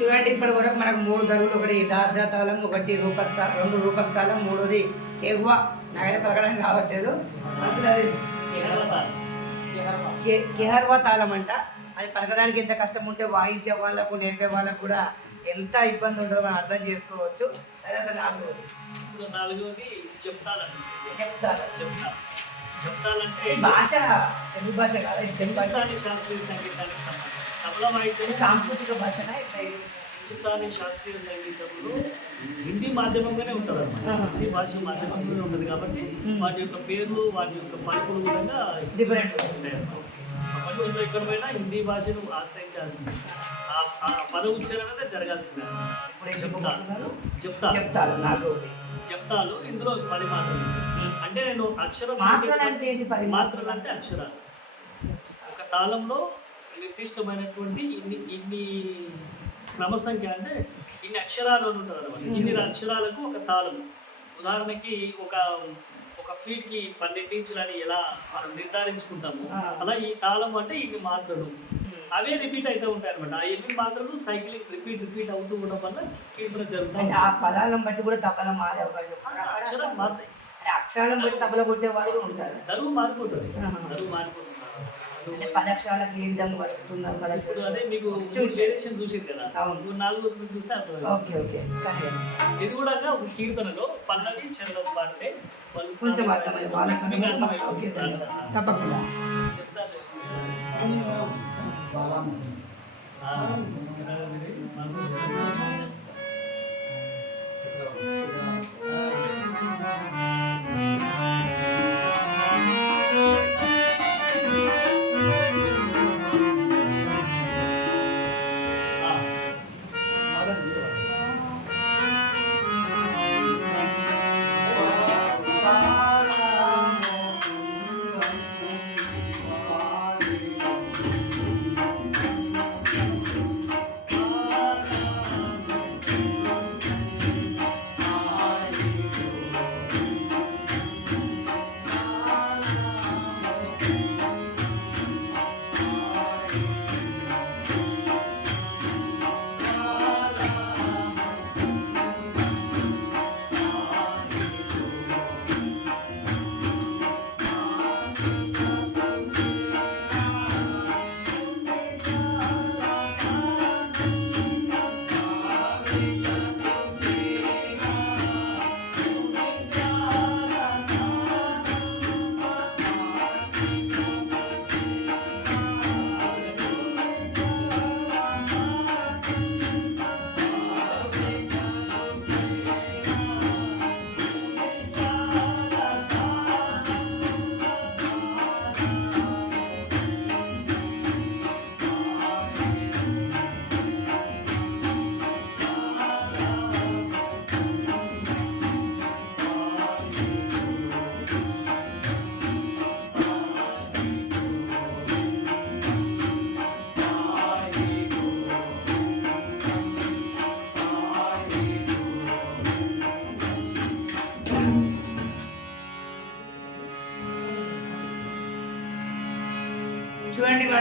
చూడండి ఇప్పటి వరకు మనకు మూడు ధరలు ఒకటి దాద్రతాళం ఒకటి రూపక్ రెండు రూపక్ తాళం మూడోది ఎగువ నగర పలకడానికి రావట్లేదు కెహర్వా తాళం. అంట. అది పలకడానికి ఎంత కష్టం ఉంటే వాయించే వాళ్ళకు నేర్పే వాళ్ళకు కూడా ఎంత ఇబ్బంది ఉంటుందో మనం అర్థం చేసుకోవచ్చు. తర్వాత నాలుగోది. నాలుగోది చెప్తానండి. చెప్తానంటే భాష తెలుగు భాష కాదు హిందుస్థానీ శాస్త్రీయ సంగీతానికి సంబంధించి. తబలా వాయిద్యం ఇది సాంస్కృతిక భాషనా? హిందుస్థానీ శాస్త్రీయ సంగీతంలో హిందీ మాధ్యమంగానే ఉంటుంది అనమాట ఆహా. హిందీ భాష మాధ్యమంగానే ఉంటుంది కాబట్టి వాటి యొక్క పేర్లు వాటి యొక్క పలుకులు కూడా డిఫరెంట్. ఉంటాయి అన్నమాట. ప్రపంచంలో ఎక్కడ పోయినా హిందీ భాషను ఆశ్రయించాల్సిందే. ఆ పద ఉచ్చారణ జరగాల్సిందే. చెప్పబోతున్నారు చెప్తా. చెప్తారు నాలుగోది చెప్తాలు ఇందులో పది మాత్రలు. అంటే నేను అక్షర మాత్రలు? అంటే అక్షరాలు. ఒక తాళంలో నిర్దిష్టమైనటువంటి ఇన్ని ఇన్ని క్రమ సంఖ్య అంటే ఇన్ని అక్షరాలు అని ఉంటుంది అనమాట ఇన్ని అక్షరాలకు ఒక తాళం. ఉదాహరణకి ఒక ఒక ఫీట్కి పన్నెండు ఇంచులని ఎలా మనం నిర్ధారించుకుంటాము. అలా ఈ తాళం అంటే ఇన్ని మాత్రలు. అవే రిపీట్ అవుతూ ఉంటాయి అనమాట ఆ ఎన్ని మాత్రలు సైక్లింగ్ రిపీట్ రిపీట్ అవుతూ ఉండడం వల్ల కీర్తన జరుగుతుంది ఆ పదాలను బట్టి కూడా తప్పల మారే అవకాశం. అక్షరాలు మారుతాయి. అక్షరాలను బట్టి తప్పల కొట్టే వాళ్ళు ఉంటారు. దరువు మారిపోతుంది. దరువు మారిపోతుంది. అంటే పదక్షరాలకు ఏ విధంగా పదక్షరాలు అదే మీకు జనరేషన్ చూసింది కదా. అవును. నాలుగు చూస్తే ఓకే ఓకే. ఇది కూడా కీర్తనలో పల్లవి చరణం పాడితే వాళ్ళు కొంచెం అర్థమైంది. వాళ్ళకి మీకు అర్థమైంది. ఓకే తప్పకుండా. చెప్తాను.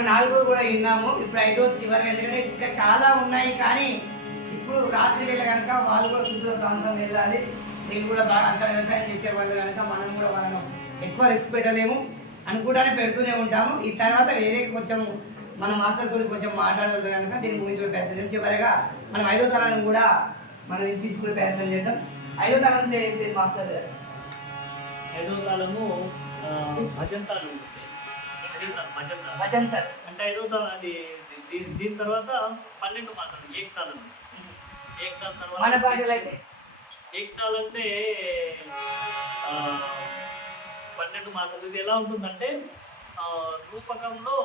మనం కూడా విన్నాము. ఇప్పుడు ఐదో చివరి ఎందుకంటే ఇంకా చాలా ఉన్నాయి కానీ ఇప్పుడు రాత్రి వేళ కనుక వాళ్ళు కూడా సుదూర ప్రాంతం వెళ్ళాలి. నేను కూడా బాగా అంత వ్యవసాయం చేసే వాళ్ళు కనుక మనం కూడా వాళ్ళను ఎక్కువ రిస్క్ పెట్టలేము అనుకుంటానే పెడుతూనే ఉంటాము. ఈ తర్వాత వేరే కొంచెం మన మాస్టర్ తోటి కొంచెం మాట్లాడదు కనుక దీని గురించి ప్రయత్నం చివరిగా మనం ఐదో తరాన్ని కూడా మనం ఇప్పించుకునే ప్రయత్నం చేద్దాం. ఐదో తరం పేరు ఏంటి మాస్టర్? ఐదో తరము అజంతాలు భజంతర్ అంటే ఐదో తాళం అది దీ- దీని తర్వాత పన్నెండు మాత్రం ఏకతాళం ఏకతాళం తర్వాత మన భాషలో అయితే ఏకతాళం అంటే పన్నెండు మాత్రలు ఇది ఎలా ఉంటుందంటే రూపకంలో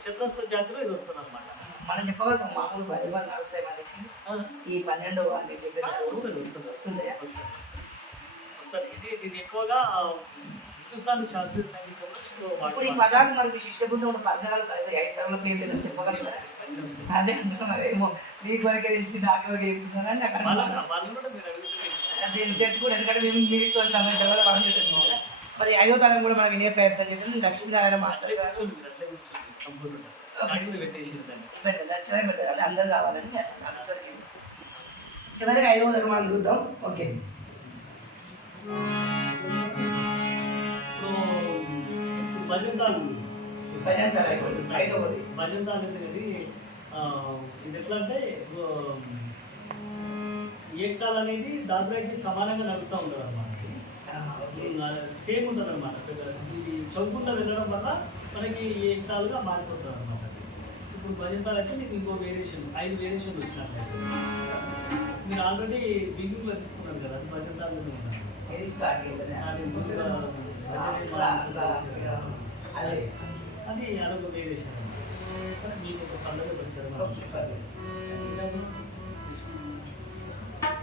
చతురస్ర జాతిలో ఇది వస్తుంది అనమాట మనం చెప్పగలుగుతాం మామూలు బైబిల్ నడుస్తాయి మనకి. ఈ పన్నెండు అని చెప్పి వస్తుంది వస్తుంది? వస్తుంది వస్తుందా? వస్తుంది. ఇది ఇది ఎక్కువగా హిందుస్థానీ శాస్త్రీయ సంగీతంలో ఇప్పుడు ఈ. పదాలు మనకి శిష్య బృందం ఉన్న పద్నాలుగు ఐదు పేరు చెప్పగలుగుతారు. అదే అంటున్నారు ఏమో నీకు వరకే తెలిసి నాకు వరకే చెప్తున్నారు అని నాకు మీరు ఎందుకంటే మేము మీతో తొమ్మిది తర్వాత మనం చెప్తున్నాం మరి ఐదో తరం కూడా మనం వినే ప్రయత్నం చేద్దాం లక్ష్మీనారాయణ మాస్టర్ గారు మీరు అందరు కావాలని అంటున్నాను. చివరికి ఐదవ దగ్గర మనం చూద్దాం. ఓకే. భజంతాలు. భజంతాలు అనేది ఇది ఎట్లా అంటే ఏకాలు అనేది దాదాపు సమానంగా నడుస్తూ ఉంటుంది ఓకే. సేమ్ ఉంటుంది అనమాట ఇది చౌకుండా వెళ్ళడం వల్ల మనకి ఏకాలుగా మారిపోతుంది అనమాట ఇప్పుడు భజంతాలు అయితే మీకు ఇంకో వేరియేషన్ ఐదు వేరియేషన్ వచ్చినట్లయితే మీరు ఆల్రెడీ బిగినింగ్లో తీసుకున్నారు కదా అది భజంతాలు ఉంటారు అది అన్నమాట సరే మీకు ఒక పండుగ వచ్చారు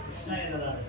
కృష్ణ ఎండరాడు